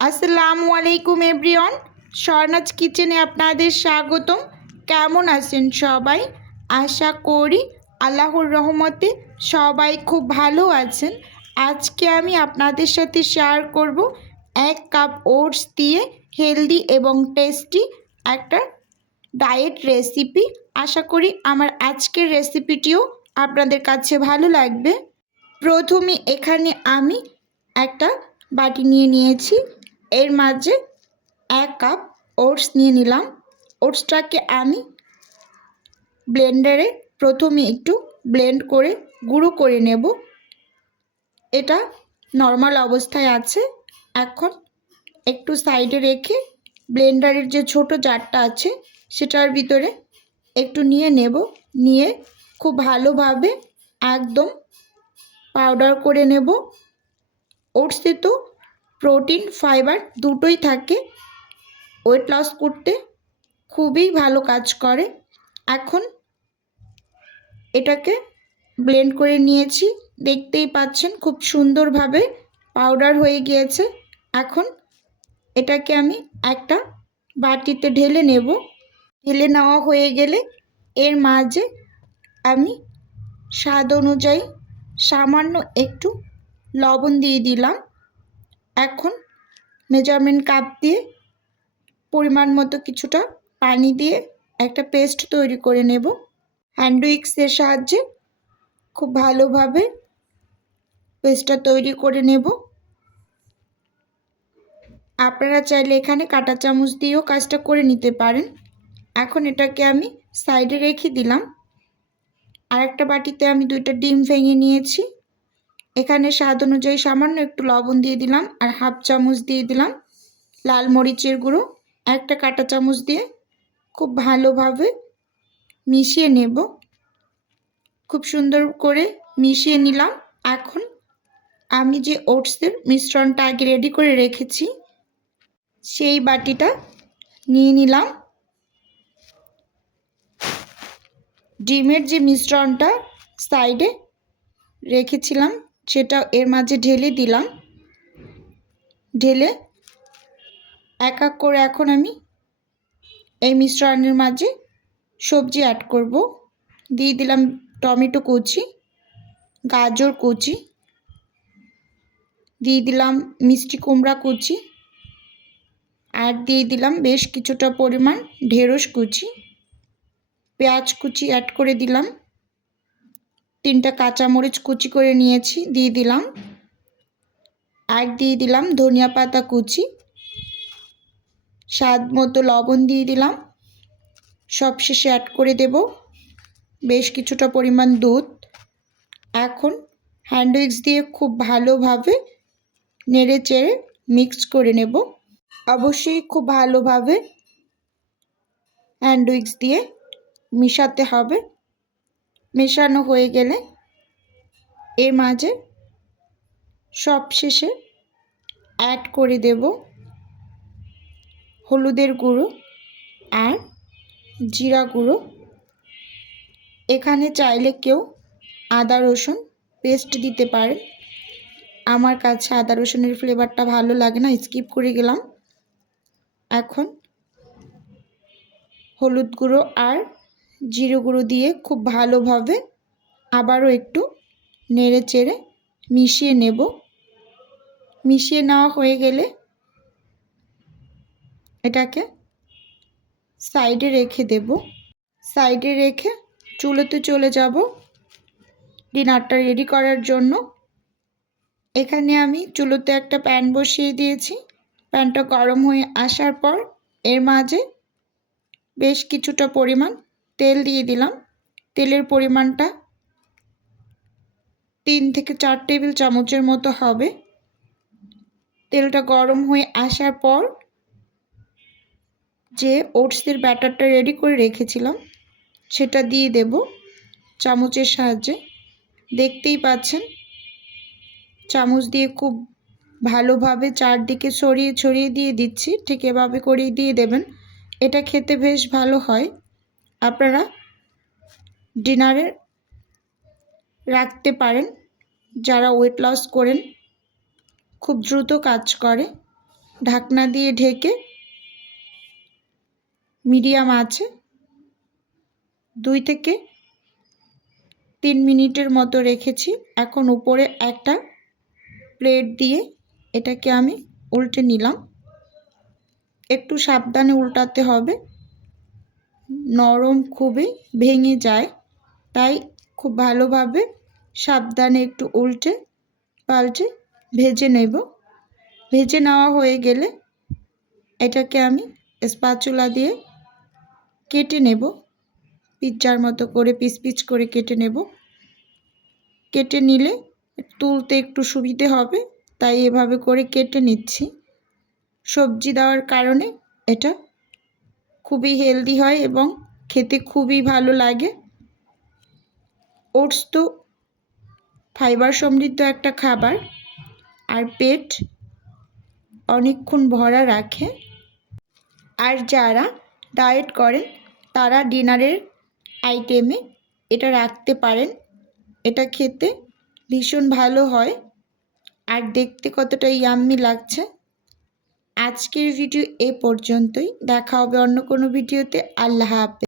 আসসালামু আলাইকুম, এভরিওয়ান। স্বর্ণাজ কিচেনে আপনাদের স্বাগতম। কেমন আছেন সবাই? আশা করি আল্লাহর রহমতে সবাই খুব ভালো আছেন। আজকে আমি আপনাদের সাথে শেয়ার করব এক কাপ ওটস দিয়ে হেলদি এবং টেস্টি একটা ডায়েট রেসিপি আশা করি আমার আজকের রেসিপিটিও আপনাদের কাছে ভালো লাগবে। প্রথমে এখানে আমি একটা বাটি নিয়ে নিয়েছি। এর মাঝে এক কাপ ওটস নিয়ে নিলাম। ওটসটাকে আমি ব্লেন্ডারে প্রথমে একটু ব্লেন্ড করে গুঁড়ো করে নেব। এটা নর্মাল অবস্থায় আছে। এখন একটু সাইডে রেখে ব্লেন্ডারের যে ছোট জারটা আছে সেটার ভিতরে একটু নিয়ে নেব। নিয়ে খুব ভালোভাবে একদম পাউডার করে নেব। ওটসে তো প্রোটিন, ফাইবার দুটোই থাকে। ওয়েট লস করতে খুবই ভালো কাজ করে। এখন এটাকে ব্লেন্ড করে নিয়েছি। দেখতেই পাচ্ছেন খুব সুন্দরভাবে পাউডার হয়ে গিয়েছে। এখন এটাকে আমি একটা বাটিতে ঢেলে নেব। ঢেলে নেওয়া হয়ে গেলে এর মাঝে আমি স্বাদ অনুযায়ী সামান্য একটু লবণ দিয়ে দিলাম। এখন মেজারমেন্ট কাপ দিয়ে পরিমাণ মতো কিছুটা পানি দিয়ে একটা পেস্ট তৈরি করে নেব। হ্যান্ড উইক্সের সাহায্যে খুব ভালোভাবে পেস্টটা তৈরি করে নেব। আপনারা চাইলে এখানে কাঁটা চামচ দিয়েও কাজটা করে নিতে পারেন। এখন এটাকে আমি সাইডে রেখে দিলাম। আর একটা বাটিতে আমি দুইটা ডিম ভেঙে নিয়েছি। এখানে স্বাদ অনুযায়ী সামান্য একটু লবণ দিয়ে দিলাম আর হাফ চামচ দিয়ে দিলাম লাল মরিচের গুঁড়ো, একটা কাঁটা চামচ দিয়ে খুব ভালোভাবে মিশিয়ে নেব। খুব সুন্দর করে মিশিয়ে নিলাম। এখন আমি যে ওটসের মিশ্রণটা আগে রেডি করে রেখেছি, সেই বাটিটা নিয়ে নিলাম। ডিমের যে মিশ্রণটা সাইডে রেখেছিলাম সেটা এর মাঝে ঢেলে দিলাম। ঢেলে এক এক করে এখন আমি এই মিশ্রণের মাঝে সবজি অ্যাড করব। দিয়ে দিলাম টমেটো কুচি, গাজর কুচি, দিয়ে দিলাম মিষ্টি কুমড়া কুচি, আর দিয়ে দিলাম বেশ কিছুটা পরিমাণ ঢেঁড়স কুচি। পেঁয়াজ কুচি অ্যাড করে দিলাম। তিনটা কাঁচামরিচ কুচি করে নিয়েছি, দিয়ে দিলাম। আর দিয়ে দিলাম ধনিয়া পাতা কুচি। স্বাদ মতো লবণ দিয়ে দিলাম। সবশেষে অ্যাড করে দেব বেশ কিছুটা পরিমাণ দুধ। এখন হ্যান্ডউইক্স দিয়ে খুব ভালোভাবে নেড়ে চেড়ে মিক্স করে নেব। অবশ্যই খুব ভালোভাবে হ্যান্ডউইক্স দিয়ে মিশাতে হবে। মেশানো হয়ে গেলে এর মাঝে সব শেষে অ্যাড করে দেব হলুদের গুঁড়ো আর জিরা গুঁড়ো। এখানে চাইলে কেউ আদা, রসুন পেস্ট দিতে পারে। আমার কাছে আদা, রসুনের ফ্লেভারটা ভালো লাগে না স্কিপ করে গেলাম। এখন হলুদ গুঁড়ো আর জিরে গুঁড়ো দিয়ে খুব ভালোভাবে আবারও একটু নেড়ে চেড়ে মিশিয়ে নেব। মিশিয়ে নেওয়া হয়ে গেলে এটাকে সাইডে রেখে দেব। সাইডে রেখে চুলোতে চলে যাব ডিনারটা রেডি করার জন্য। এখানে আমি চুলোতে একটা প্যান বসিয়ে দিয়েছি। প্যানটা গরম হয়ে আসার পর এর মাঝে বেশ কিছুটা পরিমাণ তেল দিয়ে দিলাম। তেলের পরিমাণটা তিন থেকে চার টেবিল চামচের মতো হবে। তেলটা গরম হয়ে আসার পর যে ওটসের ব্যাটারটা রেডি করে রেখেছিলাম, সেটা দিয়ে দেব চামচের সাহায্যে। দেখতেই পাচ্ছেন, চামচ দিয়ে খুব ভালোভাবে চারদিকে ছড়িয়ে ছড়িয়ে দিয়ে দিচ্ছি, ঠিক এভাবে করেই দিয়ে দেবেন। এটা খেতে বেশ ভালো হয়। আপনারা ডিনারে রাখতে পারেন। যারা ওয়েট লস করেন, খুব দ্রুত কাজ করে। ঢাকনা দিয়ে ঢেকে মিডিয়াম আছে। দুই থেকে তিন মিনিটের মতো রেখেছি। এখন উপরে একটা প্লেট দিয়ে এটাকে আমি উল্টে নিলাম। একটু সাবধানে উল্টাতে হবে। নরম খুবই ভেঙে যায়। তাই খুব ভালোভাবে সাবধানে একটু উল্টে পাল্টে ভেজে নেব। ভেজে নেওয়া হয়ে গেলে এটাকে আমি স্পাচুলা দিয়ে কেটে নেব। পিৎজার মতো করে পিস পিচ করে কেটে নেব। কেটে নিলে তুলতে একটু সুবিধে হবে, তাই এভাবে করে কেটে নিচ্ছি। সবজি দেওয়ার কারণে এটা খুবই হেলদি হয় এবং খেতে খুবই ভালো লাগে। ওটস তো ফাইবার সমৃদ্ধ একটা খাবার। আর পেট অনেকক্ষণ ভরা রাখে। আর যারা ডায়েট করেন, তারা ডিনারের আইটেমে এটা রাখতে পারেন। এটা খেতে ভীষণ ভালো হয়। আর দেখতে কতটা ইয়াম্মি লাগছে। আজকের ভিডিও এ পর্যন্তই। দেখা হবে অন্য কোনো ভিডিওতে আল্লাহ হাফেজ।